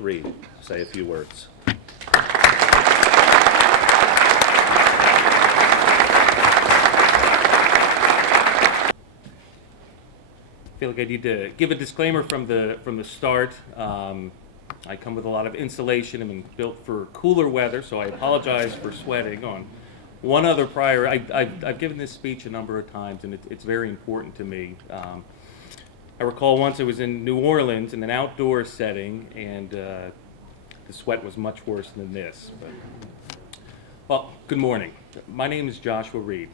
Reed, say a few words. I feel like I need to give a disclaimer from the start. I come with a lot of insulation. I'm built for cooler weather, so I apologize for sweating. On one other prior, I've given this speech a number of times, and it's very important to me. I recall once I was in New Orleans in an outdoor setting, and the sweat was much worse than this. Well, good morning. My name is Joshua Reed.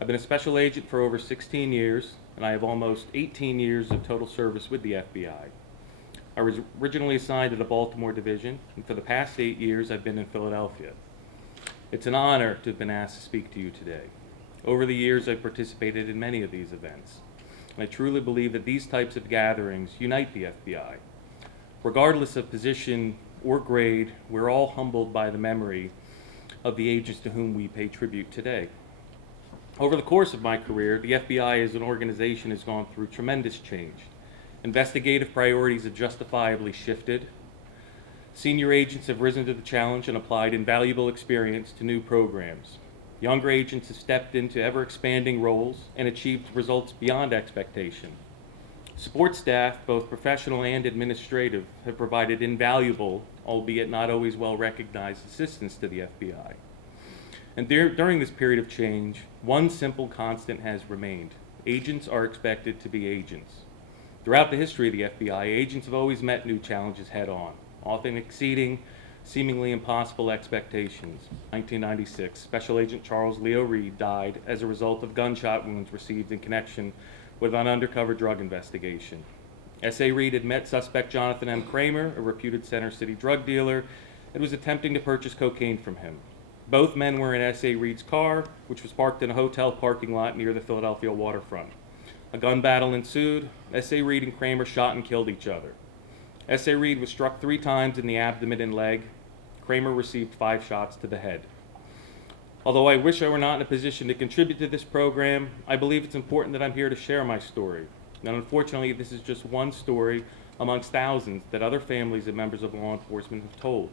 I've been a special agent for over 16 years, and I have almost 18 years of total service with the FBI. I was originally assigned to the Baltimore Division, and for the past 8 years I've been in Philadelphia. It's an honor to have been asked to speak to you today. Over the years I've participated in many of these events, and I truly believe that these types of gatherings unite the FBI. Regardless of position or grade, we're all humbled by the memory of the agents to whom we pay tribute today. Over the course of my career, the FBI as an organization has gone through tremendous change. Investigative priorities have justifiably shifted. Senior agents have risen to the challenge and applied invaluable experience to new programs. Younger agents have stepped into ever-expanding roles and achieved results beyond expectation. Support staff, both professional and administrative, have provided invaluable, albeit not always well-recognized, assistance to the FBI. And during this period of change, one simple constant has remained. Agents are expected to be agents. Throughout the history of the FBI, agents have always met new challenges head-on, often exceeding seemingly impossible expectations. 1996, Special Agent Charles Leo Reed died as a result of gunshot wounds received in connection with an undercover drug investigation. S.A. Reed had met suspect Jonathan M. Kramer, a reputed Center City drug dealer, and was attempting to purchase cocaine from him. Both men were in S.A. Reed's car, which was parked in a hotel parking lot near the Philadelphia waterfront. A gun battle ensued. S.A. Reed and Kramer shot and killed each other. S.A. Reed was struck 3 times in the abdomen and leg. Kramer received 5 shots to the head. Although I wish I were not in a position to contribute to this program, I believe it's important that I'm here to share my story. And unfortunately, this is just one story amongst thousands that other families and members of law enforcement have told.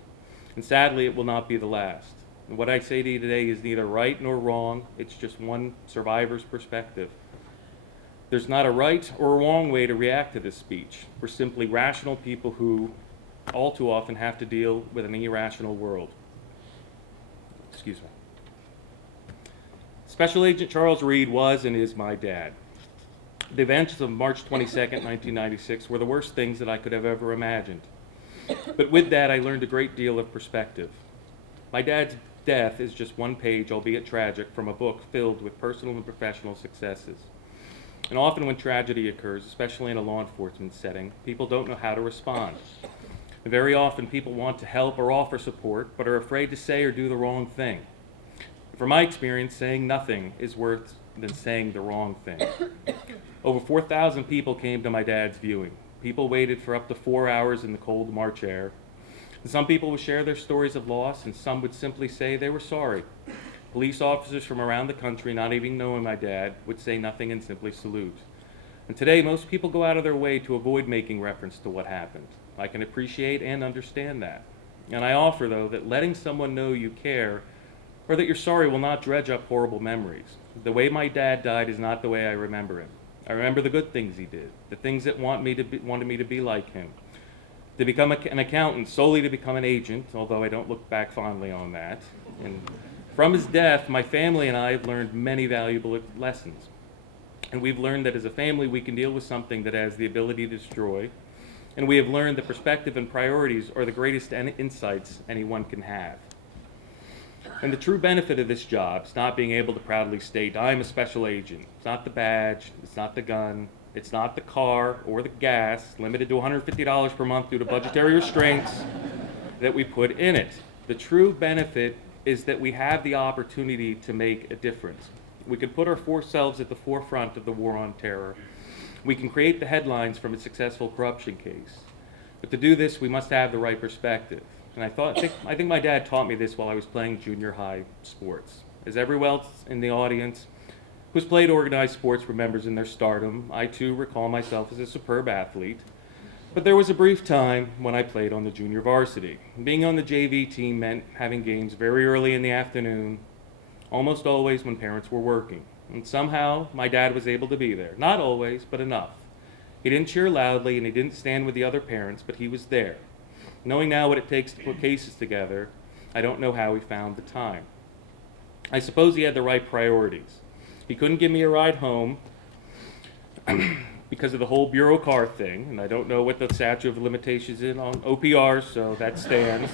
And sadly, it will not be the last. And what I say to you today is neither right nor wrong. It's just one survivor's perspective. There's not a right or a wrong way to react to this speech. We're simply rational people who all too often have to deal with an irrational world. Excuse me. Special Agent Charles Reed was and is my dad. The events of March 22nd, 1996 were the worst things that I could have ever imagined. But with that, I learned a great deal of perspective. My dad's death is just one page, albeit tragic, from a book filled with personal and professional successes. And often when tragedy occurs, especially in a law enforcement setting, people don't know how to respond. And very often people want to help or offer support, but are afraid to say or do the wrong thing. From my experience, saying nothing is worse than saying the wrong thing. Over 4,000 people came to my dad's viewing. People waited for up to 4 hours in the cold March air. And some people would share their stories of loss, and some would simply say they were sorry. Police officers from around the country, not even knowing my dad, would say nothing and simply salute. And today, most people go out of their way to avoid making reference to what happened. I can appreciate and understand that. And I offer, though, that letting someone know you care or that you're sorry will not dredge up horrible memories. The way my dad died is not the way I remember him. I remember the good things he did, the things that wanted me to be like him. To become an accountant solely to become an agent, although I don't look back fondly on that. And from his death, my family and I have learned many valuable lessons. And we've learned that as a family we can deal with something that has the ability to destroy. And we have learned that perspective and priorities are the greatest insights anyone can have. And the true benefit of this job is not being able to proudly state, I'm a special agent. It's not the badge, it's not the gun, it's not the car or the gas, limited to $150 per month due to budgetary restraints that we put in it. The true benefit is that we have the opportunity to make a difference. We can put ourselves at the forefront of the war on terror. We can create the headlines from a successful corruption case. But to do this, we must have the right perspective. And I think my dad taught me this while I was playing junior high sports. As everyone else in the audience who's played organized sports remembers in their stardom, I too recall myself as a superb athlete. But there was a brief time when I played on the junior varsity. Being on the JV team meant having games very early in the afternoon, almost always when parents were working. And somehow, my dad was able to be there. Not always, but enough. He didn't cheer loudly and he didn't stand with the other parents, but he was there. Knowing now what it takes to put cases together, I don't know how he found the time. I suppose he had the right priorities. He couldn't give me a ride home because of the whole Bureau car thing, and I don't know what the statute of limitations is on OPRs, so that stands.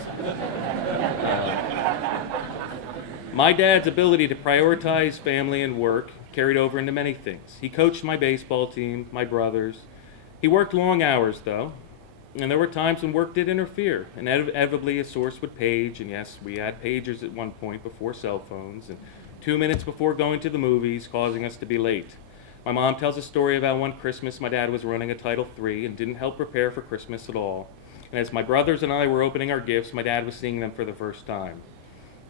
My dad's ability to prioritize family and work carried over into many things. He coached my baseball team, my brothers. He worked long hours, though, and there were times when work did interfere. Inevitably, a source would page, and yes, we had pagers at one point before cell phones, and 2 minutes before going to the movies, causing us to be late. My mom tells a story about one Christmas my dad was running a Title III and didn't help prepare for Christmas at all. And as my brothers and I were opening our gifts, my dad was seeing them for the first time.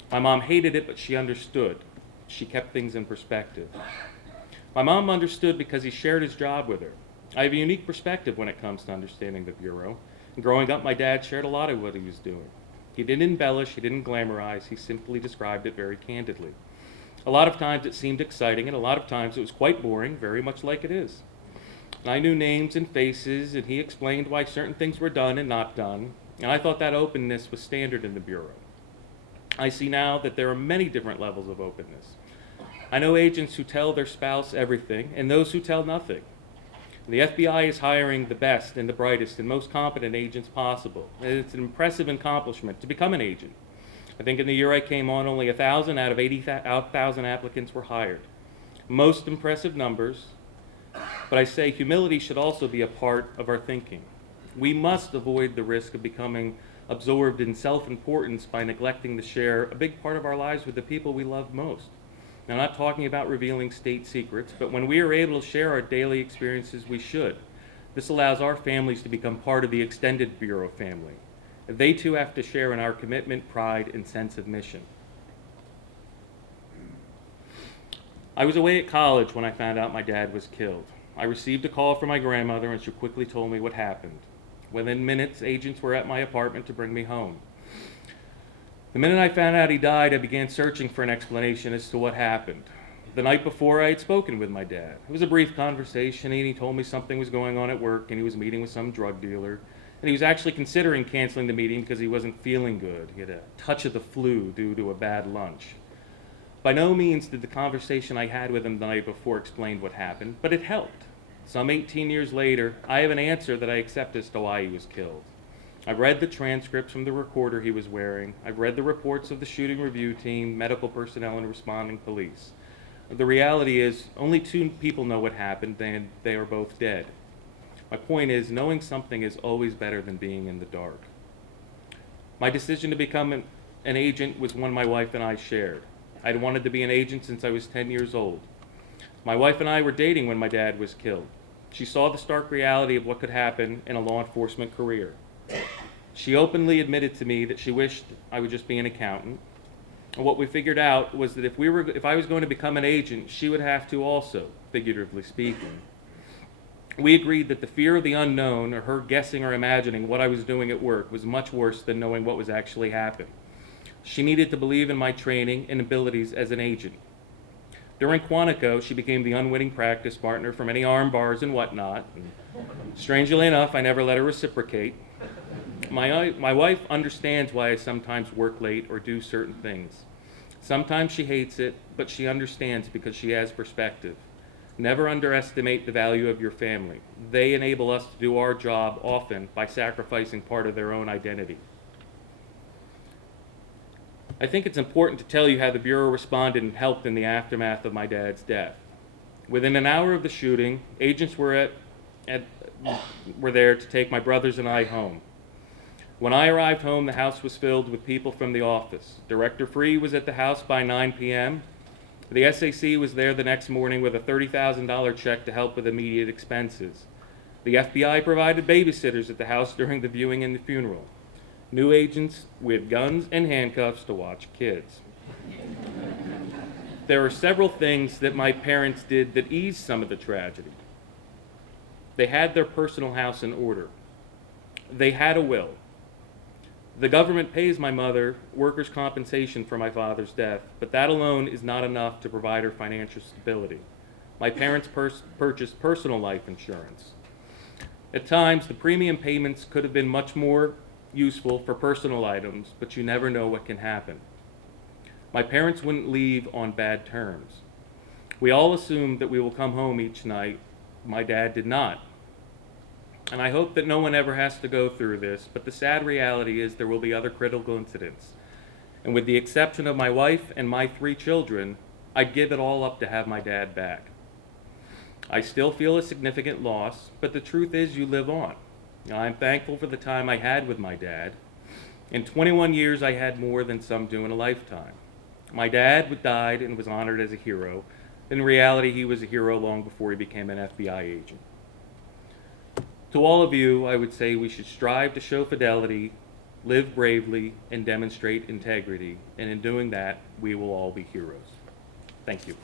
My mom hated it, but she understood. She kept things in perspective. My mom understood because he shared his job with her. I have a unique perspective when it comes to understanding the Bureau. And growing up, my dad shared a lot of what he was doing. He didn't embellish, he didn't glamorize, he simply described it very candidly. A lot of times it seemed exciting, and a lot of times it was quite boring, very much like it is. And I knew names and faces, and he explained why certain things were done and not done, and I thought that openness was standard in the Bureau. I see now that there are many different levels of openness. I know agents who tell their spouse everything, and those who tell nothing. The FBI is hiring the best and the brightest and most competent agents possible, and it's an impressive accomplishment to become an agent. I think in the year I came on, only 1,000 out of 80,000 applicants were hired. Most impressive numbers, but I say humility should also be a part of our thinking. We must avoid the risk of becoming absorbed in self-importance by neglecting to share a big part of our lives with the people we love most. Now, I'm not talking about revealing state secrets, but when we are able to share our daily experiences, we should. This allows our families to become part of the extended Bureau family. They too have to share in our commitment, pride, and sense of mission. I was away at college when I found out my dad was killed. I received a call from my grandmother, and she quickly told me what happened. Within minutes, agents were at my apartment to bring me home. The minute I found out he died, I began searching for an explanation as to what happened. The night before, I had spoken with my dad. It was a brief conversation, and he told me something was going on at work, and he was meeting with some drug dealer. And he was actually considering canceling the meeting because he wasn't feeling good. He had a touch of the flu due to a bad lunch. By no means did the conversation I had with him the night before explain what happened, but it helped. Some 18 years later, I have an answer that I accept as to why he was killed. I've read the transcripts from the recorder he was wearing. I've read the reports of the shooting review team, medical personnel, and responding police. The reality is, only 2 people know what happened, and they are both dead. My point is, knowing something is always better than being in the dark. My decision to become an agent was one my wife and I shared. I'd wanted to be an agent since I was 10 years old. My wife and I were dating when my dad was killed. She saw the stark reality of what could happen in a law enforcement career. She openly admitted to me that she wished I would just be an accountant. And what we figured out was that if I was going to become an agent, she would have to also, figuratively speaking. We agreed that the fear of the unknown, or her guessing or imagining what I was doing at work, was much worse than knowing what was actually happening. She needed to believe in my training and abilities as an agent. During Quantico, she became the unwitting practice partner for many arm bars and whatnot. And strangely enough, I never let her reciprocate. My wife understands why I sometimes work late or do certain things. Sometimes she hates it, but she understands because she has perspective. Never underestimate the value of your family. They enable us to do our job often by sacrificing part of their own identity. I think it's important to tell you how the Bureau responded and helped in the aftermath of my dad's death. Within an hour of the shooting, agents were there to take my brothers and I home. When I arrived home, the house was filled with people from the office. Director Free was at the house by 9 p.m. The SAC was there the next morning with a $30,000 check to help with immediate expenses. The FBI provided babysitters at the house during the viewing and the funeral. New agents with guns and handcuffs to watch kids. There are several things that my parents did that eased some of the tragedy. They had their personal house in order. They had a will. The government pays my mother workers' compensation for my father's death, but that alone is not enough to provide her financial stability. My parents purchased personal life insurance. At times, the premium payments could have been much more useful for personal items, but you never know what can happen. My parents wouldn't leave on bad terms. We all assume that we will come home each night. My dad did not. And I hope that no one ever has to go through this, but the sad reality is there will be other critical incidents. And with the exception of my wife and my 3 children, I'd give it all up to have my dad back. I still feel a significant loss, but the truth is you live on. I'm thankful for the time I had with my dad. In 21 years, I had more than some do in a lifetime. My dad died and was honored as a hero. In reality, he was a hero long before he became an FBI agent. To all of you, I would say we should strive to show fidelity, live bravely, and demonstrate integrity. And in doing that, we will all be heroes. Thank you.